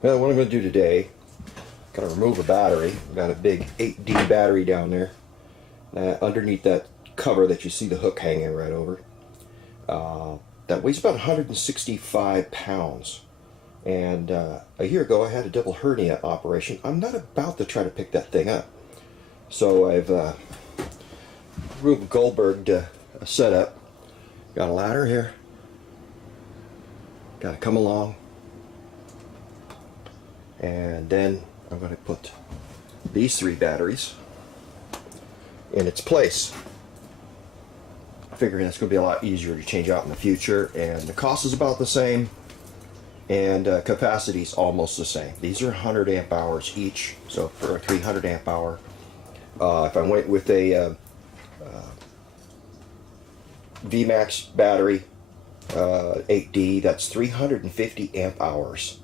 Well, what I'm going to do today, going to remove a battery. I've got a big 8D battery down there. Underneath that cover that you see the hook hanging right over. That weighs about 165 pounds. And a year ago I had a double hernia operation. I'm not about to try to pick that thing up. So I've Rube Goldberg setup. Got a ladder here. Got to come along. And then I'm going to put these 3 batteries in its place. Figuring it's going to be a lot easier to change out in the future, and the cost is about the same, and capacity is almost the same. These are 100 amp hours each, so for a 300 amp hour. If I went with a VMAX battery, 8D, that's 350 amp hours.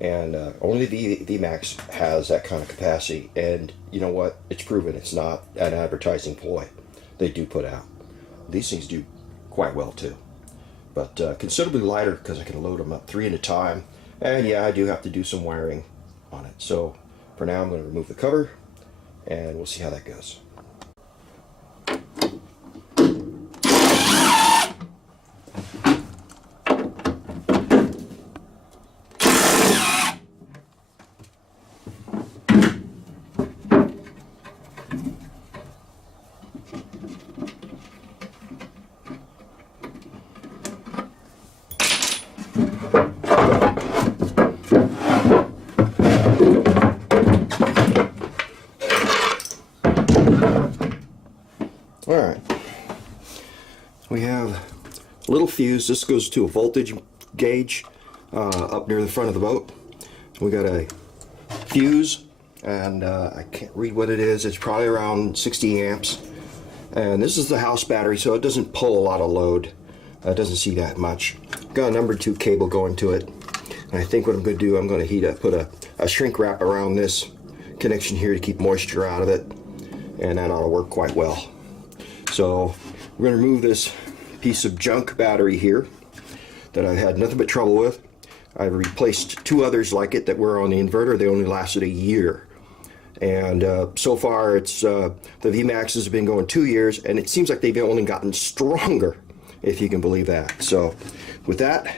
And only the VMAX has that kind of capacity. And you know what? It's proven it's not an advertising ploy. They do put out. These things do quite well too. But considerably lighter because I can load them up 3 at a time. And yeah, I do have to do some wiring on it. So for now I'm going to remove the cover and we'll see how that goes. Alright, we have a little fuse. This goes to a voltage gauge up near the front of the boat. We got a fuse, and I can't read what it is. It's probably around 60 amps. And this is the house battery, so it doesn't pull a lot of load. It doesn't see that much. Got a number 2 cable going to it. And I think what I'm going to do, I'm going to put a shrink wrap around this connection here to keep moisture out of it. And that ought to work quite well. So we're going to remove this piece of junk battery here that I had nothing but trouble with. I replaced 2 others like it that were on the inverter. They only lasted a year. And so far it's the VMAXs have been going 2 years, and it seems like they've only gotten stronger, if you can believe that. So with that,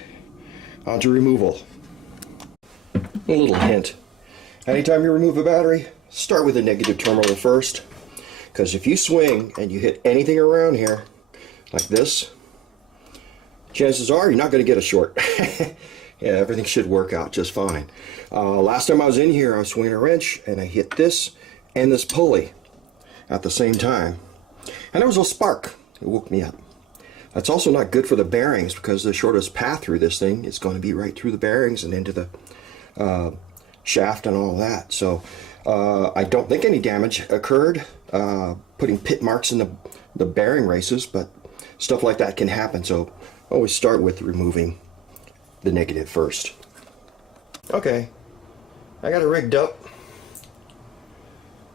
on to removal. A little hint. Anytime you remove a battery, start with the negative terminal first. Because if you swing and you hit anything around here, like this, chances are you're not going to get a short. Yeah, everything should work out just fine. Last time I was in here, I was swinging a wrench, and I hit this and this pulley at the same time. And there was a spark. It woke me up. That's also not good for the bearings, because the shortest path through this thing is going to be right through the bearings and into the shaft and all that. So I don't think any damage occurred. Putting pit marks in the bearing races, but stuff like that can happen, so always start with removing the negative first. Okay, I got it rigged up,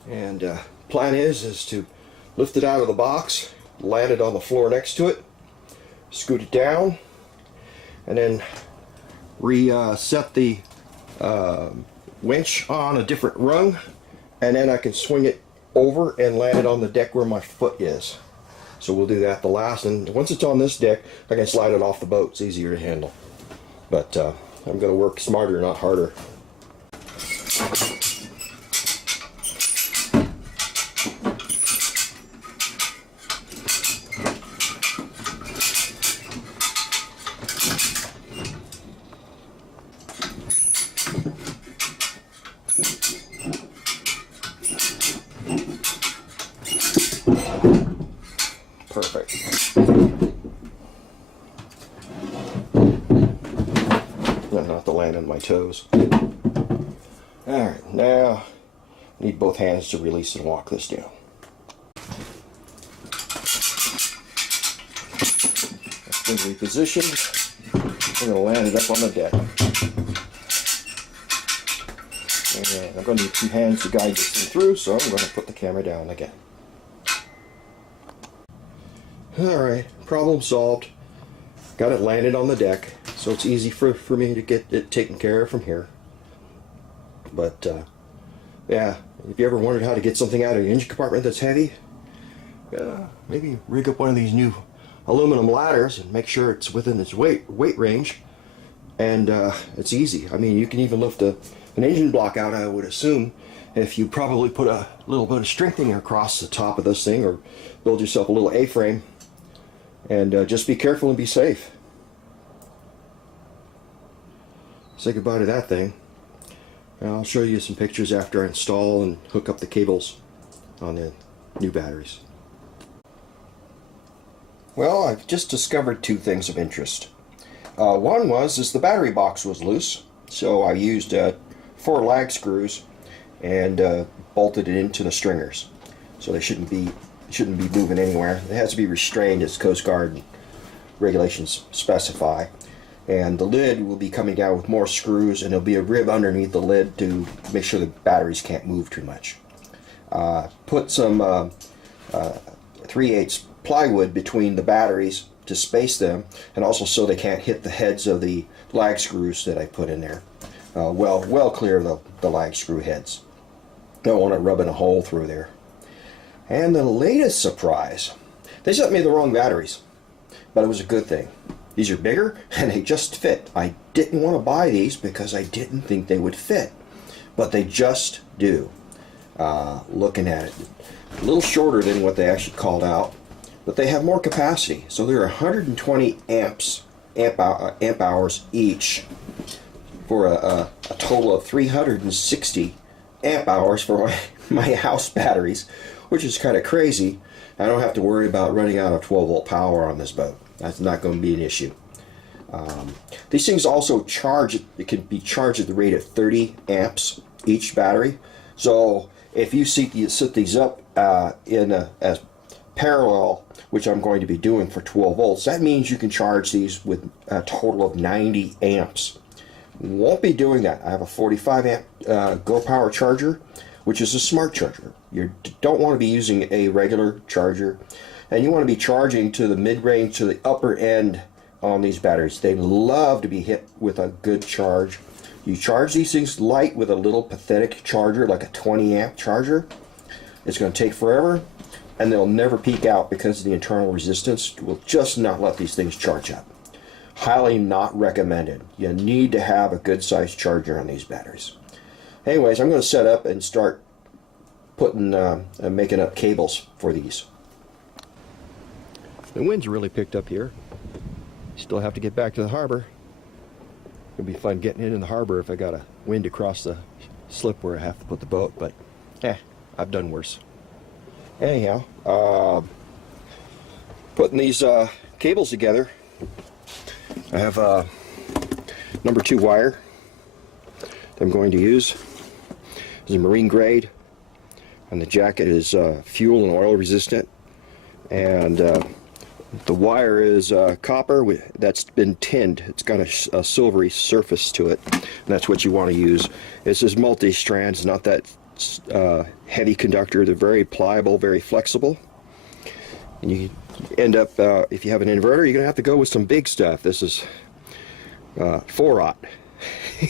and plan is to lift it out of the box, land it on the floor next to it, scoot it down, and then reset the winch on a different rung, and then I can swing it over and land it on the deck where my foot is. So we'll do that the last, and once it's on this deck, I can slide it off the boat. It's easier to handle. But I'm going to work smarter, not harder. Perfect. Not have to land on my toes. Alright, now I need both hands to release and walk this down. That's been repositioned. I'm going to land it up on the deck. And I'm going to need 2 hands to guide this thing through, so I'm going to put the camera down again. Alright, problem solved. Got it landed on the deck, so it's easy for me to get it taken care of from here. But yeah, if you ever wondered how to get something out of your engine compartment that's heavy, maybe rig up one of these new aluminum ladders and make sure it's within its weight range. And it's easy. I mean, you can even lift an engine block out, I would assume, if you probably put a little bit of strengthening across the top of this thing, or build yourself a little A-frame. And just be careful and be safe. Say goodbye to that thing. And I'll show you some pictures after I install and hook up the cables on the new batteries. Well, I've just discovered two things of interest. One was the battery box was loose, so I used 4 lag screws and bolted it into the stringers, so they shouldn't be moving anywhere. It has to be restrained as Coast Guard regulations specify. And the lid will be coming down with more screws, and there'll be a rib underneath the lid to make sure the batteries can't move too much. Put some 3/8 plywood between the batteries to space them, and also so they can't hit the heads of the lag screws that I put in there. Well clear of the lag screw heads. Don't want it rubbing a hole through there. And the latest surprise, they sent me the wrong batteries, but it was a good thing. These are bigger and they just fit. I didn't want to buy these because I didn't think they would fit, but they just do. Looking at it, a little shorter than what they actually called out, but they have more capacity. So they're 120 amp hours each, for a total of 360 amp hours for my house batteries, which is kind of crazy. I don't have to worry about running out of 12-volt power on this boat. That's not going to be an issue. These things also charge, it can be charged at the rate of 30 amps each battery. So if you set these up as parallel, which I'm going to be doing for 12 volts, that means you can charge these with a total of 90 amps. Won't be doing that. I have a 45 amp Go Power charger, which is a smart charger. You don't want to be using a regular charger, and you want to be charging to the mid-range to the upper end on these batteries. They love to be hit with a good charge. You charge these things light with a little pathetic charger, like a 20 amp charger. It's going to take forever, and they'll never peak out because the internal resistance will just not let these things charge up. Highly not recommended. You need to have a good sized charger on these batteries. Anyways, I'm going to set up and start putting making up cables for these. The wind's really picked up here. Still have to get back to the harbor. It'll be fun getting in the harbor if I got a wind across the slip where I have to put the boat, but I've done worse. Anyhow, putting these cables together. I have number 2 wire that I'm going to use. It's a marine grade, and the jacket is fuel and oil resistant, and the wire is copper that's been tinned. It's got a silvery surface to it, and that's what you want to use. This is multi-strand. It's not that heavy conductor. They're very pliable, very flexible, and you end up, if you have an inverter, you're going to have to go with some big stuff. This is 4/0.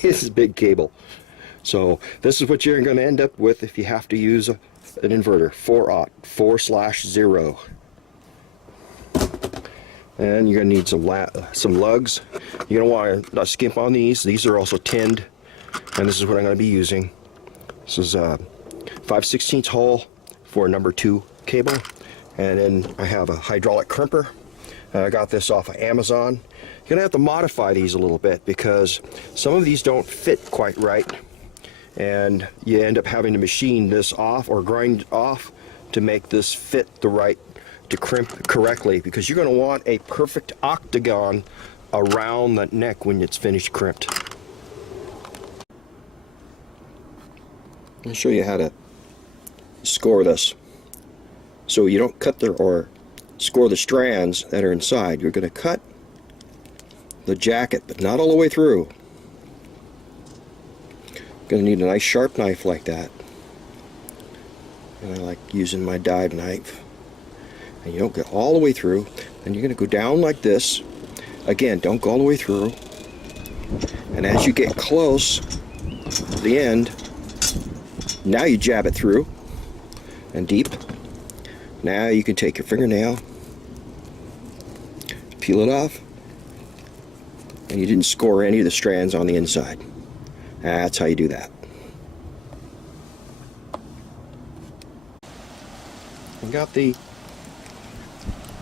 This is big cable. So this is what you're going to end up with if you have to use an inverter. 4/0, 4/0. And you're going to need some lugs. You're going to want to skimp on these. These are also tinned, and this is what I'm going to be using. This is a 5/16 hole for number 2 cable. And then I have a hydraulic crimper. I got this off of Amazon. You're going to have to modify these a little bit because some of these don't fit quite right. And you end up having to machine this off or grind off to make this fit to crimp correctly, because you're going to want a perfect octagon around the neck when it's finished crimped. I'll show you how to score this. So you don't cut or score the strands that are inside. You're going to cut the jacket, but not all the way through. Going to need a nice sharp knife like that. And I like using my dive knife. And you don't get all the way through. Then you're going to go down like this. Again, don't go all the way through. And as you get close to the end, Now you jab it through and deep. Now you can take your fingernail, peel it off, and you didn't score any of the strands on the inside. That's how you do that. I got the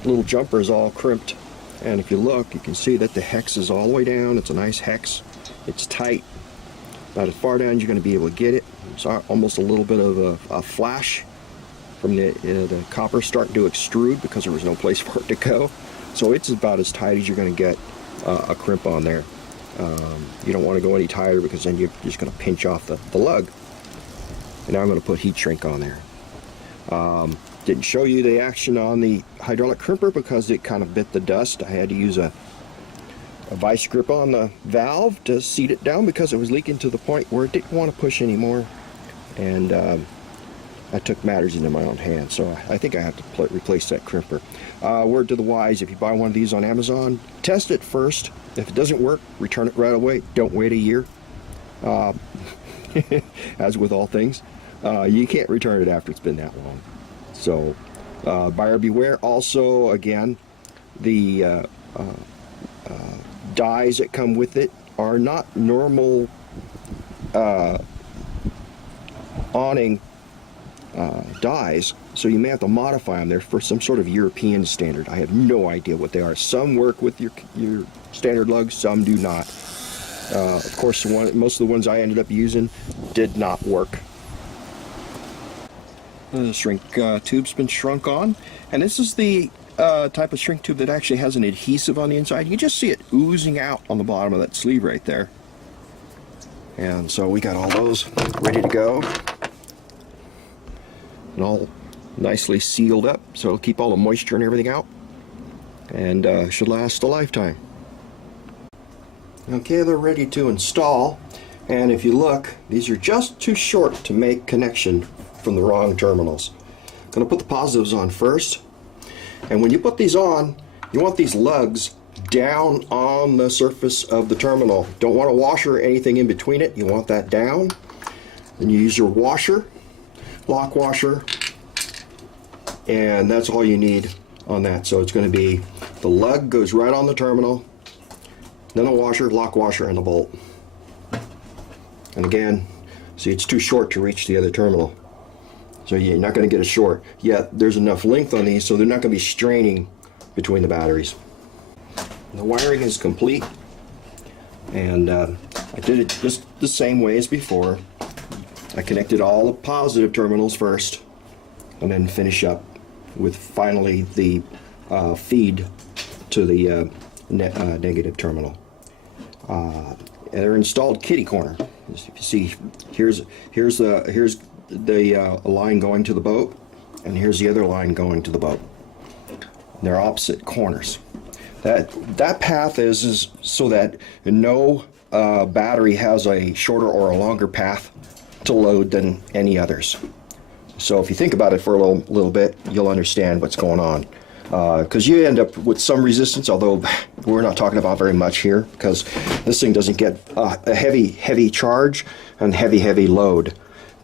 little jumpers all crimped, and if you look, you can see that the hex is all the way down. It's a nice hex. It's tight. About as far down as you're going to be able to get it. It's almost a little bit of a flash from the copper starting to extrude because there was no place for it to go. So it's about as tight as you're going to get a crimp on there. You don't want to go any tighter because then you're just going to pinch off the lug. And now I'm going to put heat shrink on there. Didn't show you the action on the hydraulic crimper because it kind of bit the dust. I had to use a vice grip on the valve to seat it down because it was leaking to the point where it didn't want to push anymore. And I took matters into my own hands, so I think I have to replace that crimper. Word to the wise, if you buy one of these on Amazon, test it first. If it doesn't work, return it right away. Don't wait a year. As with all things, you can't return it after it's been that long. So buyer beware. Also, again, the dies that come with it are not normal awning dies, so you may have to modify them. They're for some sort of European standard. I have no idea what they are. Some work with your standard lugs, some do not. Of course, most of the ones I ended up using did not work. The shrink tube's been shrunk on, and this is the type of shrink tube that actually has an adhesive on the inside. You just see it oozing out on the bottom of that sleeve right there. And so we got all those ready to go. And all nicely sealed up, so it'll keep all the moisture and everything out, and should last a lifetime. Okay, they're ready to install, and if you look, these are just too short to make connection from the wrong terminals. I'm going to put the positives on first, and when you put these on, you want these lugs down on the surface of the terminal. Don't want a washer or anything in between it. You want that down. Then you use your washer, lock washer, and that's all you need on that. So it's going to be the lug goes right on the terminal, then a washer, lock washer, and a bolt. And again, see, it's too short to reach the other terminal, so you're not going to get a short. Yet there's enough length on these, so they're not going to be straining between the batteries. The wiring is complete, and I did it just the same way as before. I connected all the positive terminals first, and then finish up with finally the feed to the negative terminal. And they're installed kitty corner. As you see, here's the line going to the boat, and here's the other line going to the boat. They're opposite corners. That path is so that no battery has a shorter or a longer path to load than any others. So if you think about it for a little bit, you'll understand what's going on. Because you end up with some resistance, although we're not talking about very much here, because this thing doesn't get a heavy charge and heavy load.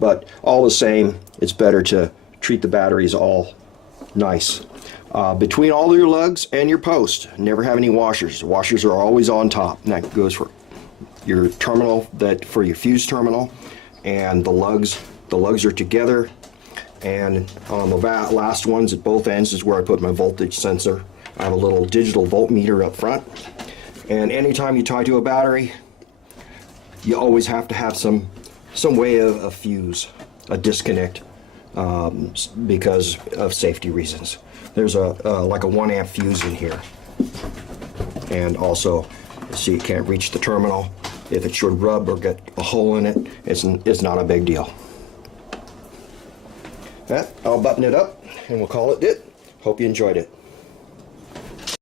But all the same, it's better to treat the batteries all nice. Between all your lugs and your post, never have any washers. The washers are always on top, and that goes for your terminal, for your fuse terminal, and the lugs. The lugs are together, and on the last ones at both ends is where I put my voltage sensor. I have a little digital voltmeter up front, and anytime you tie to a battery, you always have to have some way of a fuse, a disconnect, because of safety reasons. There's like a 1 amp fuse in here, and also, see, it can't reach the terminal. If it should rub or get a hole in it, it's not a big deal. I'll button it up, and we'll call it it. Hope you enjoyed it.